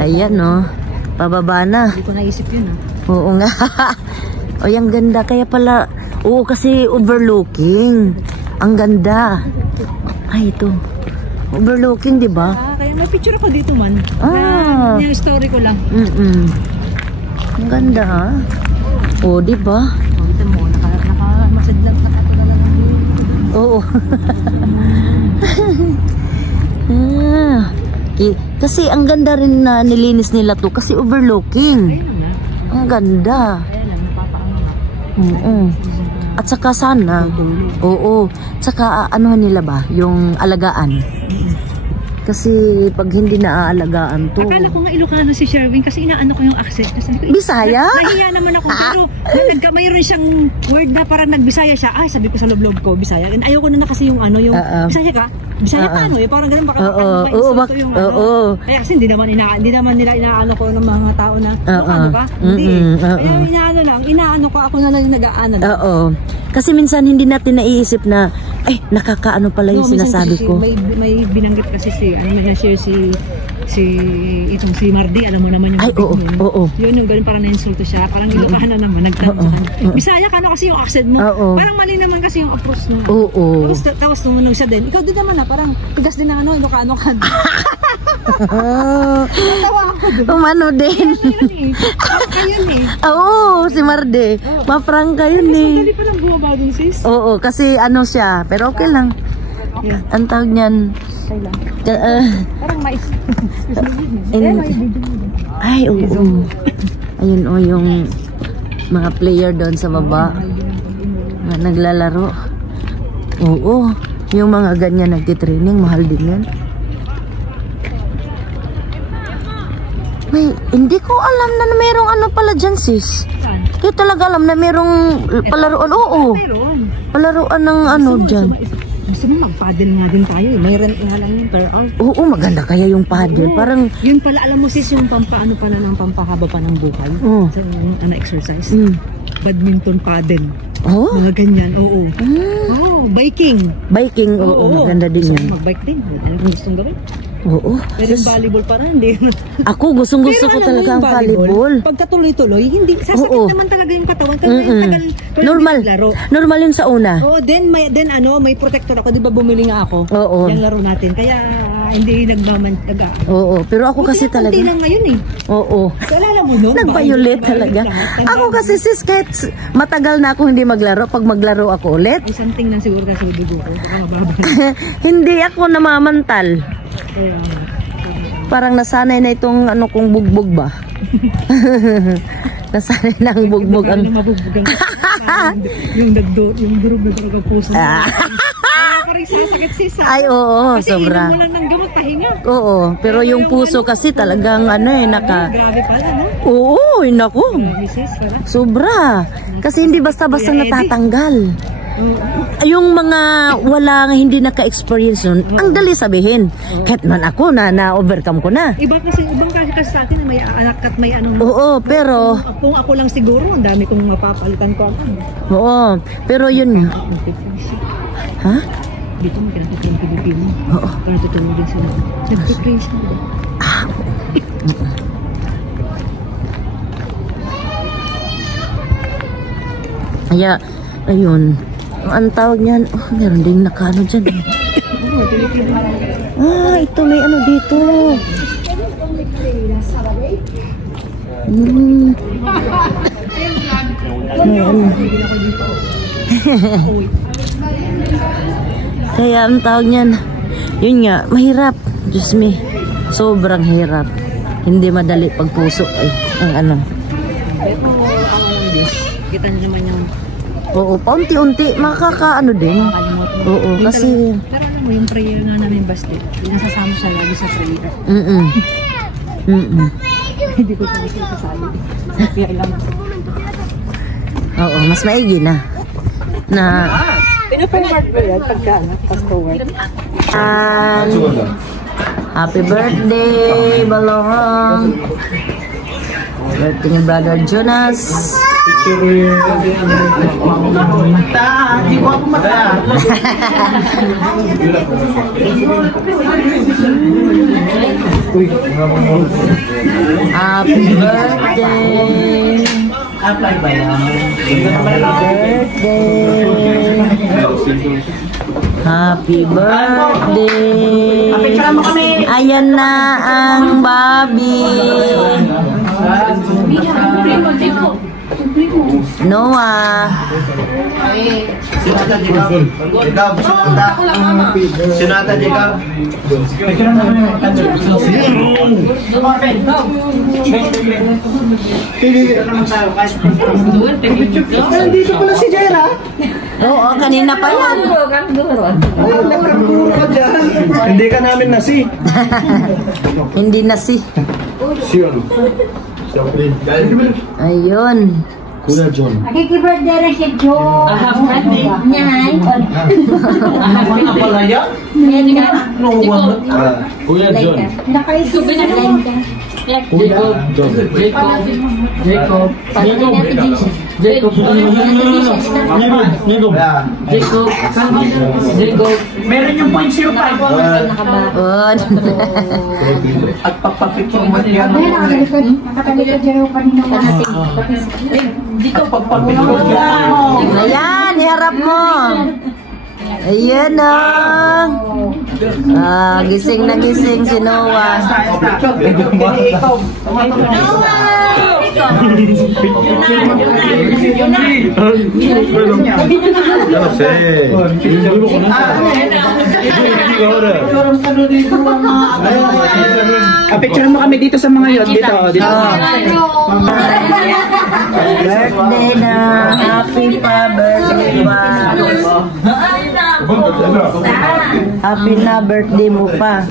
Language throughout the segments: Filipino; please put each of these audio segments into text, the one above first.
Ayan, no. Pababa na. Hindi ko naisip yun, Oo nga. O, yung ganda. Kaya pala, oo, kasi overlooking. Ang ganda. Ay, ito. Overlooking, di ba? Kaya may picture ako dito man. Yung story ko lang. Ang ganda, ha? Oo, di ba? Kita mo, nakamasad lang, nakatulala lang. Oo. Kasi ang ganda rin na nilinis nila to kasi overlooking. Ang ganda. At saka sana, oo, saka ano nila ba, yung alagaan. Kasi pag hindi naaalagaan to. Akala ko nga Ilocano si Sherwin kasi inaano ko yung accent. Bisaya? Nahiya naman ako pero mayroon siyang word na parang nagbisaya siya. Ay, sabi ko sa loob ko, Bisaya. And ayoko na kasi yung ano, yung Bisaya ka? Bisaya ka ano eh, parang ganun baka yung ano. Kaya kasi hindi naman nila inaano ko ng mga tao na ano ka? Hindi. Kaya inaano ko, ako na lang yung nag-aano. Oo. Kasi minsan hindi natin naiisip na ay, nakakaano pala yung sinasabi ko. May binanggit kasi may na-share si Mardi, alam mo naman yung ay, oo. Yun yung ganun, parang na-insulto siya, parang Ilocano naman, nagtanong. Bisaya ka, ano kasi yung accent mo? Parang mali naman kasi yung approach mo. Tapos tumunong siya din. Ikaw din naman parang tigas din ng ano, Ilocano ka. Natawa ako din. Umano din. Kayo eh. Oo, si Mardi. Maprangka yun eh. Mas madali pa lang bumaba dun, sis. Oo, kasi ano siya, pero okay lang. Ang tawag niyan. Parang mais. Ay, oo. Ayun yung mga player doon sa baba. Naglalaro. Oo. Yung mga ganyan nagtitraining, mahal din yan. Hindi ko alam na mayroong ano pala dyan, sis. Kaya talaga alam na mayroong palaruan. Oo. Palaruan ng ano dyan. Gusto mo mag-paddle nga din tayo eh. May rent nga lang yun per hour. Oo, maganda kaya yung paddle. Parang yun pala, alam mo sis, yung pampaano pala ng pampahaba pa ng buhay. Sa exercise. Badminton paddle. Mga ganyan, oo. Biking. Biking, oo. Maganda din yan. Mag-bike din. Ano kung gustong gawin? Oo. Pero yung volleyball pa rin, hindi. Ako, gustong-gusto ko talaga ang volleyball. Pagka tuloy-tuloy, hindi. Sasakit naman talaga yung katawan. Kasi tagal normal. Normal yun sa una. Oo, then may protector ako. Di ba bumili nga ako? Oo. Yung laro natin. Kaya hindi nagmamantaga. Oo. Pero ako kasi talaga. Hindi lang ngayon eh. Oo. Alala mo nun? Nag-violet talaga. Ako kasi sis, kahit matagal na ako hindi maglaro. Pag maglaro ako ulit. Ay, something lang siguro kasi dugo ko. Baka mababa. Hindi ako namamantal. Parang nasanay na itong ano kong bugbog ba? Nasanay na ang bugbog ang yung durog na durog ang puso. Parang sasakit sisa. Ay, oo, kasi sobra. Kasi inom mo lang ng gamot, pahinga. Oo, pero yung puso kasi talagang ano eh, grabe pala, no? Oo, naku. Sobra. Kasi hindi basta-basta natatanggal. Yung mga hindi naka-experience nun, ang dali sabihin. Kahit man ako na-overcome ko na. Ibang kasi sa atin na may anak at may ano. Oo, pero kung ako lang siguro, ang dami kong mapapalitan ko. Oo, pero yun. Ha? Dito mo kinakita yung Pilipino. Oo. Para tutulong din sila. Nag-praise na. Kaya, ayun. Ang tawag niyan, meron ding nakaano dyan. Ito may ano dito. May ano. Kaya ang tawag niyan, yun nga, mahirap. Diyos me, sobrang hirap. Hindi madali pag puso ang ano. Pero kita nyo naman yung oo, paunti-unti makakaano din. Oo, kasi pero alam mo yung prayer nga namin Basti, nasasama siya lagi sa prayer. Hindi ko kasi kasali. Kaya lang. Oo, mas maigi na. Pina-forward ko yan pagka fast-forward. Happy birthday, Balong. Birthday ni Brother Jonas. Happy birthday. Happy birthday. Ayan na ang Bobby. Noah. Sinata Jacob. Nandito pala si Jera. Oo, kanina pa yan. Hindi ka namin nasi. Hindi na si. Siyon. Ayun. Kuya John. Birthday rin si Joe. Nyan. Kuya John. Nakaisip na lang ka. Kuya John. Jacob. Meron yung 0.05. At papapicture mo niya. Nakatalikod dyan pa rin Dito pagpapicture niya. Ayan, iharap mo. Ayan na. Gising na gising si Noah. Picture mo kami dito sa mga yun. Dito. Birthday na. Happy pa birthday pa. Happy na birthday mo pa.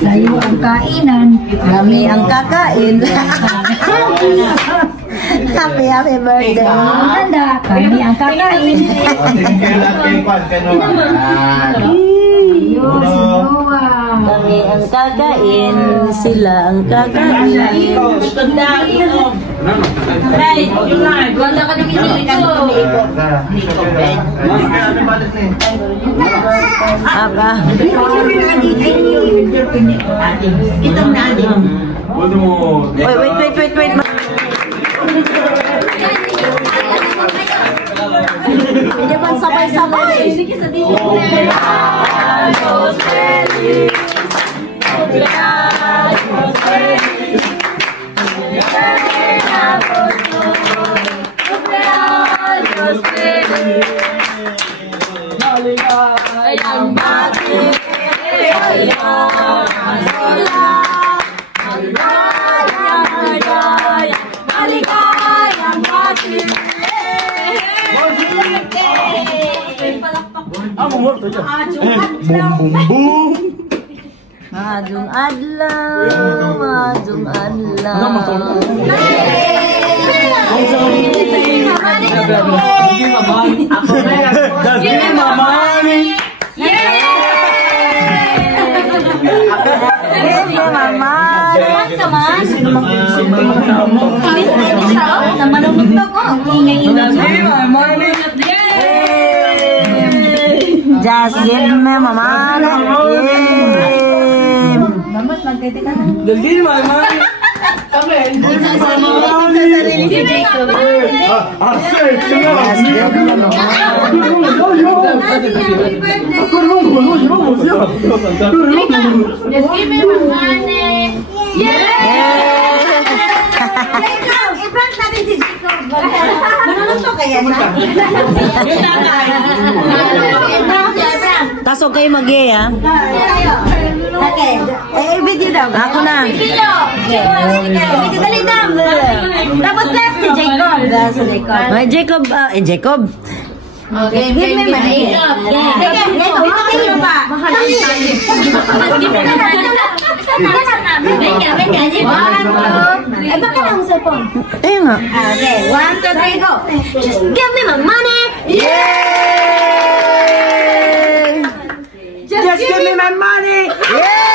Sa'yo ang kainan. Kami ang kakain. Happy birthday. Handa, kami ang kakain. Kami ang kakain. Sila ang kakain. Wala ka nang iniliko. Aba. Itong natin. Wait. Hindi man sabay-sabay. Madung adlaw. Just give me mama. Tas huwag kayo mag-gay, ha? Okay. Video daw. Ako na. Video dali daw. Tapos last si Jacob. Jacob. Jacob. Okay, give me money. Ito pa. Give me money. Eh, baka na ang cellphone. Ayun nga. Okay, 1, 2, 3, go. Just give me my money. Yay! Just give me my money. Yay!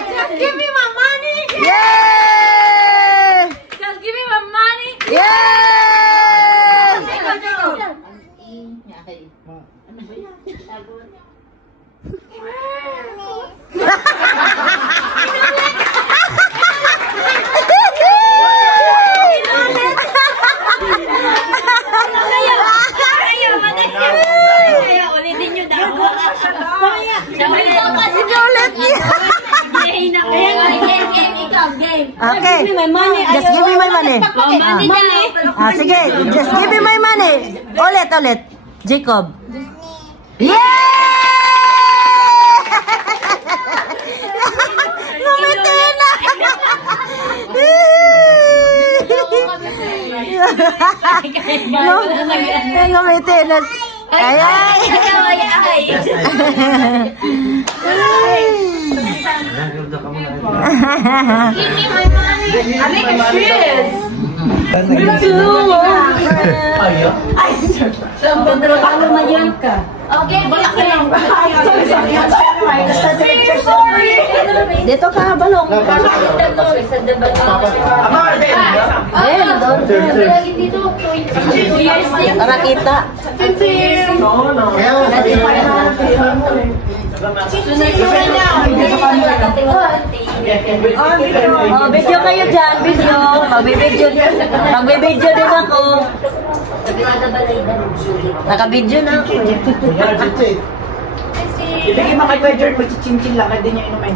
Just give me my money. Yay! Just give me my money. Yay! Jacob. Sige ulit. Okay. Just give me my money. Sige, just give me my money. Ulit. Jacob. Yeah! Ngumiti na. Ngumiti na. Ay. Dito ka, balong. Para kita. Oh, video kayo dyan, video. Magbibidyo din ako. Naka-video na ako. Ibigay mo kay George, magchiching-ching lang, hindi niya inumin.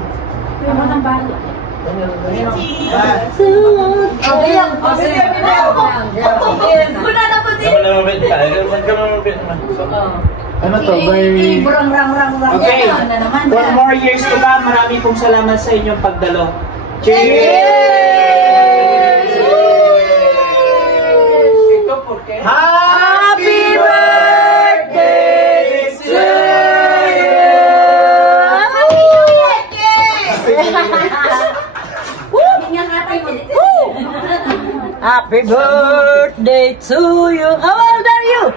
Ano nang balo? Ano to? By... Okay. 4 more years to come. Marami pong salamat sa inyong pagdalo. Cheers! Ito porque... Happy birthday to you! Happy birthday to you. How old are you?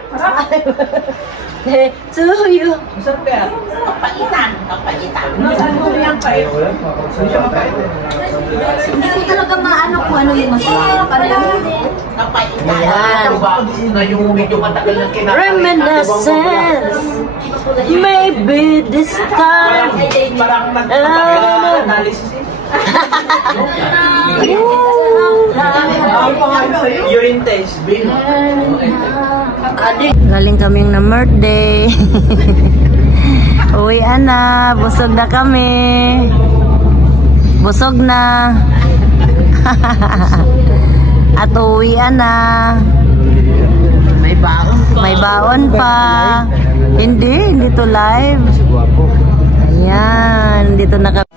To you. Masarap kaya? Kapaitan. Nasaan mo yan pa eh? Hindi ko talaga maano kung ano yung masarap. Ayan. Na yung medyo matagal ng kinakain. Reminiscence. Maybe this time. Parang nag-analysis eh. Ang pangalan sa'yo? Urine test. Galing kaming na birthday. Uwian na. Busog na kami. Busog na. At uwian na. May baon pa. Hindi to live. Ayan. Dito na kami.